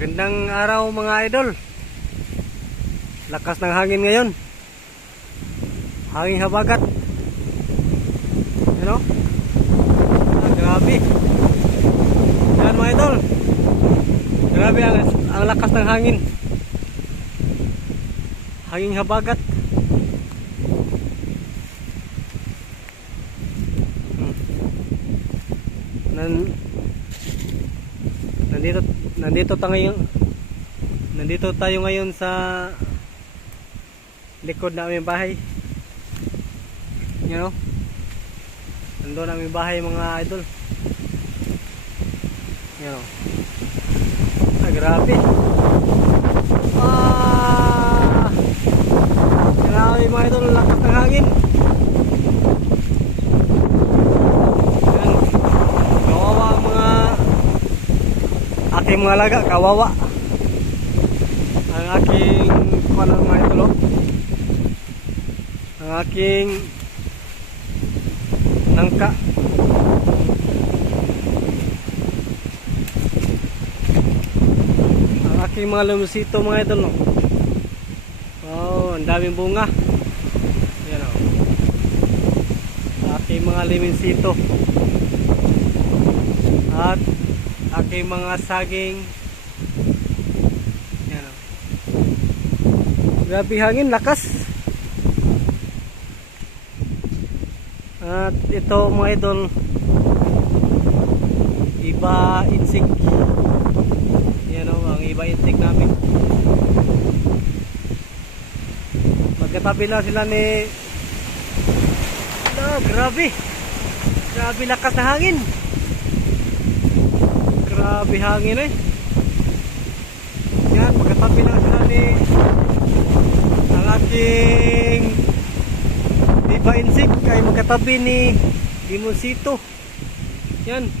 Magandang araw mga idol. Lakas ng hangin ngayon. Hangin habagat. You know? Ah, grabe. Yan mga idol. Grabe ang, ang lakas ng hangin. Hangin habagat. Hmm. Nandito nandito tayo ngayon. Nandito tayo ngayon sa likod na aming bahay. You know? Nandun na aming bahay mga idol. You know? Ah grabe ah grabe mga idol lakas ng hangin yan kawawa ang mga aking mga laga, kawawa. Ang aking kuwan ang mga itulo. Ang aking nangka. Ang aking mga lumusito mga idol no. Oh, ang daming bunga. Yan oh. Ang aking mga liminsito. At aking mga saging. Yan o grabe hangin lakas. At ito mga idol iba insik yan o ang iba insik namin. Magkatabi lang sila ni oh, grabe. Grabe lakas na hangin Grabe hangin eh. Yan, pagkatabi lang sila ni ang aking Diba Insik ay magkatabi ni Limonsito. Yan.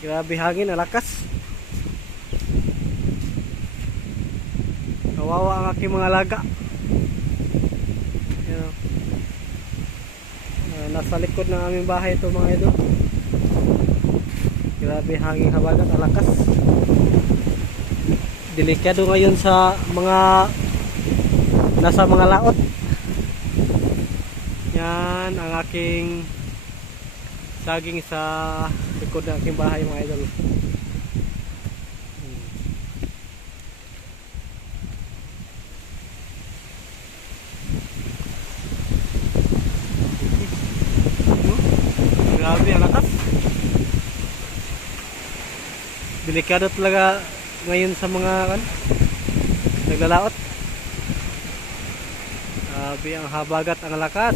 Grabe hangin, ang lakas. Kawawa ang aking mga laga. Yan o. Ah, nasa likod ng aming bahay ito mga idol. Grabe hangin habagat ang lakas. Delikado ngayon sa mga nasa mga laot. Yan ang aking saging sa likod ng aking bahay mga idol. Hmm. Grabe ang Delikado talaga ngayon sa mga kan, naglalaot. Grabe ang habagat ang lakas.